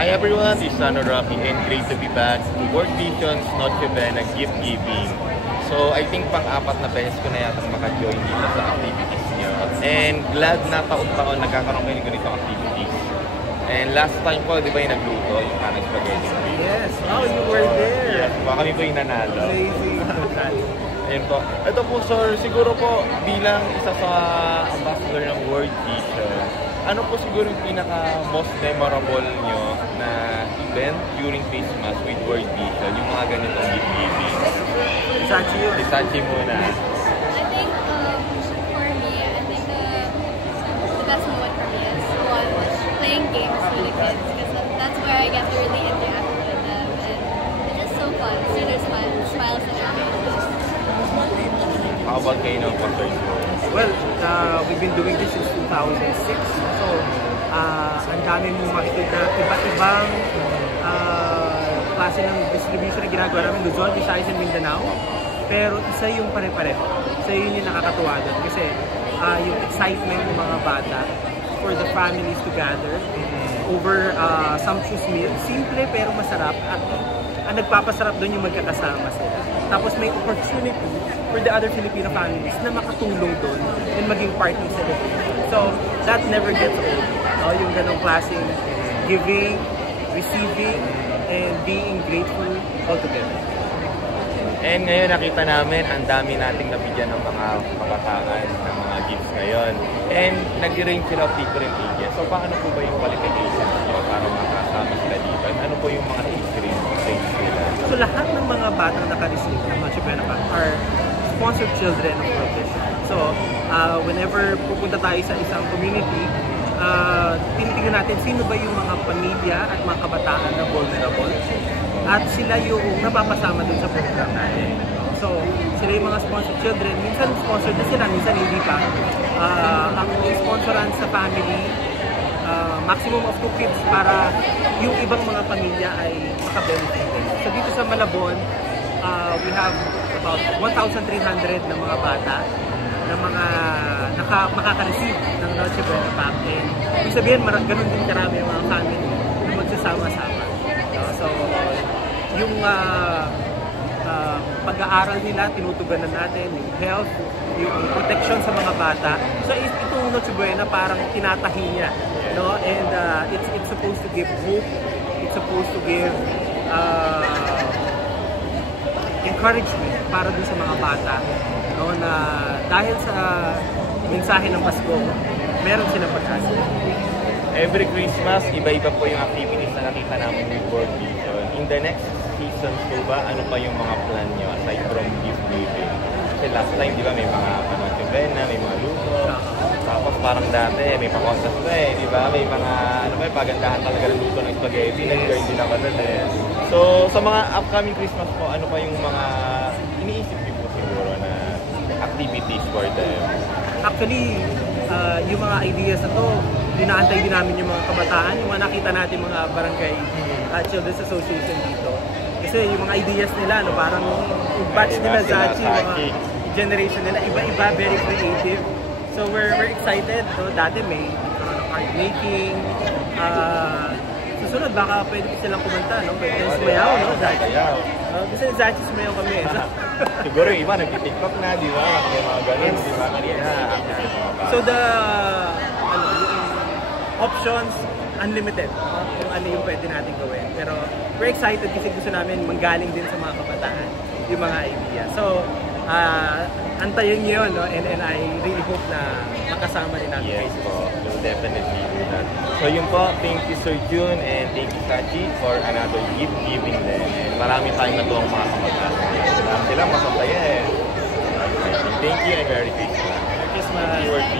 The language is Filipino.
Hi everyone, this is Ano Rocky and great to be back to World Vision's Noche Buena Gift Giving. So I think pang-apat na beses ko na yata maka-join dito sa activities niyo. And glad na taon-taon nagkakaroon kayo ng ganitong activities. And last time po, di ba yung nagluto, yung kanang spaghetti? Yes, oh, you were there. Yes, baka nito yung nanalo. Amazing. Ayun po. Ito po sir, siguro po bilang isa sa ambassador ng World Vision, ano po siguro yung pinaka-most memorable nyo na event during Christmas with World Vision? Yung mga ganitong gift giving. Sachi yun. Si Sachi muna. I think for me, I think the best moment for me is one playing games with the kids because that's where I get to really interact with them and it's just so fun. See their smiles on their faces. How about kayo ng concert mo? Well, we've been doing this since 2006. So, ang dami mong makikita na iba-ibang klase ng distribution na ginagawa namin Luzon, Visayas, and Mindanao. Pero isa yung pare-pareho. Isa yun yung nakakatuwa doon. Kasi yung excitement ng mga bata for the families to gather over sumptuous meal. Simple pero masarap. At ang nagpapasarap doon yung magkakasama sila. Tapos may opportunity for the other Filipino families na makatulong doon and maging part ng celebration. So, that never gets old. Yung ganong klaseng giving, receiving, and being grateful altogether. And ngayon nakita namin, ang dami nating nabigyan ng mga kabataan ng mga gifts ngayon. And nag-range sila of different ages. So paano po ba yung qualifications nyo para makasama sila dito? And ano po yung mga age range nila? So lahat ng mga batang naka-receive ng Noche Buena Pack are sponsored children of World Vision. So whenever pupunta tayo sa isang community, tinitingnan natin sino ba yung mga pamilya at mga kabataan na vulnerable at sila yung napapasama dun sa program natin. So, sila yung mga sponsored children. Minsan sponsored na sila, minsan hindi pa. Ang sponsoran sa family, maximum of 2 kids para yung ibang mga pamilya ay makabenefit. So, dito sa Malabon, we have about 1,300 na mga bata na mga makaka-receive ng Noche Buena Pack. And ibig sabihin, ganun din karami yung mga family na magsasama-sama. So, yung pag-aaral nila, tinutuganan natin, yung health, yung protection sa mga bata. So, itong Noche Buena parang tinatahi niya. No? And it's supposed to give hope. It's supposed to give encouragement para dun sa mga bata. No? Na dahil sa mensahe ng Pasko, meron silang pag-asa. Every Christmas, iba-iba po yung activities na nakita namin with World Vision. In the next season po ba, ano pa yung mga plan nyo aside from gift giving? Kasi last time, di ba, may mga Noche Buena, may mga luto. Tapos parang dati, may pa-contest pa di ba? May mga, pagandahan talaga ng luto ng spaghetti. Nag-join din ako doon So, sa mga upcoming Christmas po, ano pa yung mga iniisip niyo po siguro na activities for them? Actually, yung mga ideas na to, dinaantay din namin yung mga kabataan, yung mga nakita natin mga barangay Children's Association dito. Kasi yung mga ideas nila, no, parang yung batch nila Zachi, mga generation nila, iba-iba, very creative. So we're excited. So dati may art making, susunod baka pwede silang kumanta, no? Pwede sumayaw, no? Zachi. Kasi Zachi sumayaw kami. Siguro yung iba nag-TikTok na, di ba? May mga ganun, di ba? So the options, unlimited. Kung ano yung pwede natin gawin. Pero we're excited kasi gusto namin manggaling din sa mga kabataan yung mga idea. So, antayin nyo yun, no? And I really hope na makasama din natin. Yes po, we'll definitely do that. So yun po, thank you Sir Jun and thank you Sachi for another gift giving din. And marami tayong natuwang mga kabataan. Marami silang masasaya eh. Thank you and Merry Christmas. Merry Christmas.